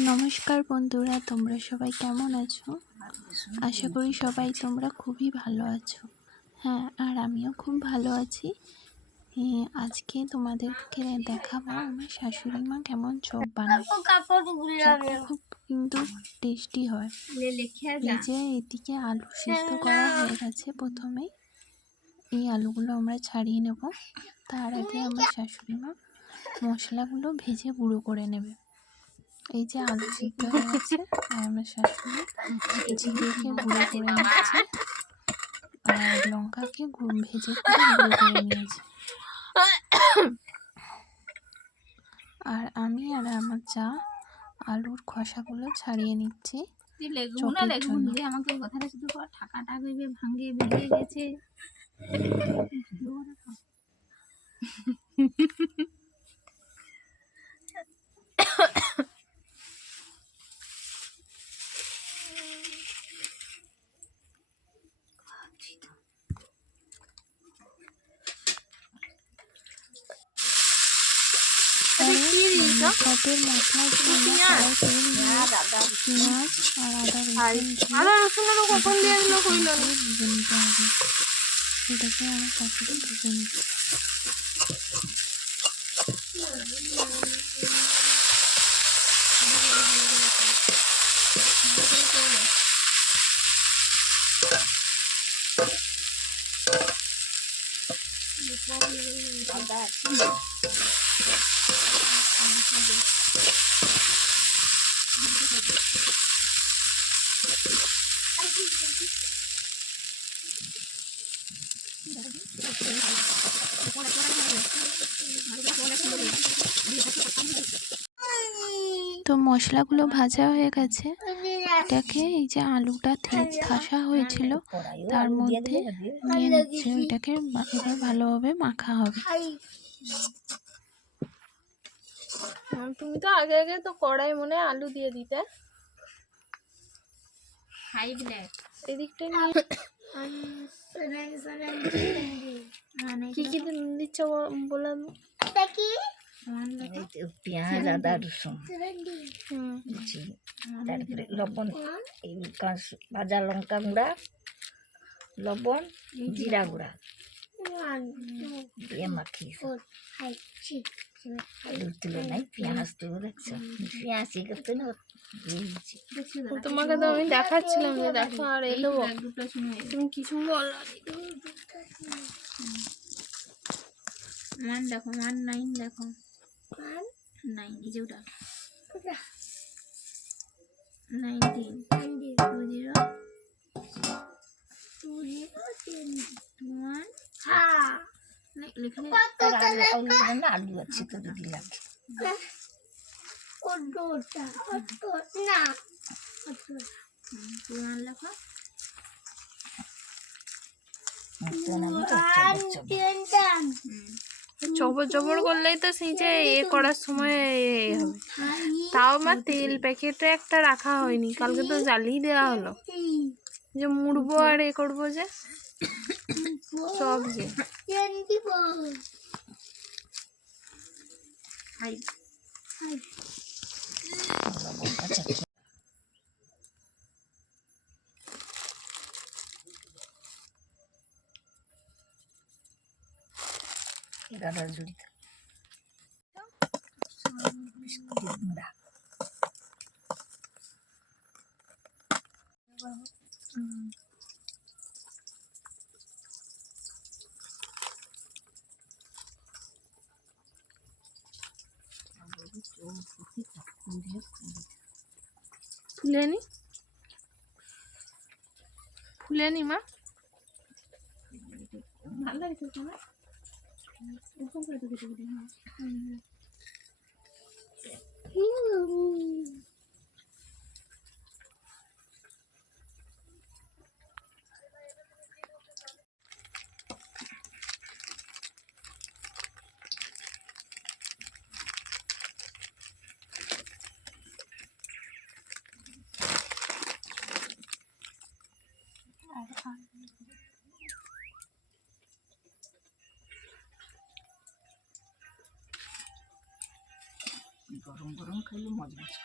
নমস্কার বন্ধুরা, তোমরা সবাই কেমন আছো? আশা করি সবাই তোমরা খুবই ভালো আছো। হ্যাঁ, আর আমিও খুব ভালো আছি। আজকে তোমাদেরকে দেখাবো আমার শাশুড়ি মা কেমন চপ বানায়। চপটা খুব কিন্তু টেস্টি হয়। এই যে এদিকে আলু সিদ্ধ করা হয়ে গেছে। প্রথমেই এই আলুগুলো আমরা ছাড়িয়ে নেব। তার আগে আমার শাশুড়ি মা মশলাগুলো ভেজে গুঁড়ো করে নেবে। এই যে আলু সিদ্ধ হয়ে গেছে, আর আমার শাশুড়ি জিরেকে গুঁড়ো করে নিচ্ছে আর লঙ্কাকে ভেজে করে গুঁড়ো করে নিয়েছে। আর আমি আর আমার চা আলুর খোসাগুলো ছাড়িয়ে নিচ্ছি চপের জন্য। আমাকে কথাটা শুধু ঠাকাটা ভাঙে বেরিয়ে গেছে। চপের মশলার জন্য কড়াই তেল দিয়ে পেঁয়াজ আর আদা রসুন দিয়ে ভেজে নিতে হবে। সেটাকে আমার শাশুড়ি ভেজে নিচ্ছে। তো মশলাগুলো ভাজা হয়ে গেছে। এটাকে এই যে আলুটা ঠাসা হয়েছিল তার মধ্যে নিয়ে নিচ্ছে। এটাকে এবার ভালোভাবে মাখা হবে। তুমি তো আগে আগে তো কড়াই মনে আলু দিয়ে দিতে। এদিকটাই কি কি দিচ্ছ বললাম? পেঁয়াজ আদা রসুন তারপরে লবণ, এই ভাজা লঙ্কা গুঁড়া, লবণ, জিরা গুঁড়া দিয়ে মাখিয়েছি। আলুর তুলনায় পেঁয়াজ তো দেখছো, পেঁয়াজ ই করতে না তোমাকে তো আমি দেখাচ্ছিলাম যে দেখো। আর এই দেবো, তুমি কিছু বলো। মান দেখো, মান 9 দেখো, 9 এই যে ওটা 19 20 আলু আছে তো দিদি লাগে চবর চবর করলেই তো সেই যে করার সময় হবে। তাও আমার তেল প্যাকেটে একটা রাখা হয়নি, কালকে তো জ্বালিয়ে দেওয়া হলো যে মুড়বো আর করবো যে চপ যে। দাদার জড়িত ফুলেনি ফুলেনি মা, ভালো লাগছে তোমার? গরম গরম খাইলে মজা আছে।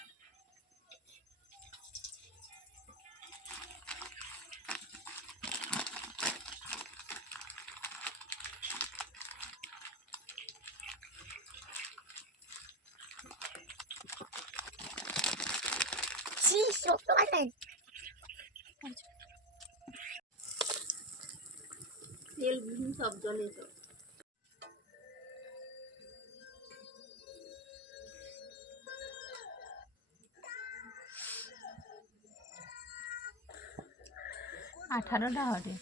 তেল সব জলে তো 18টা হবে।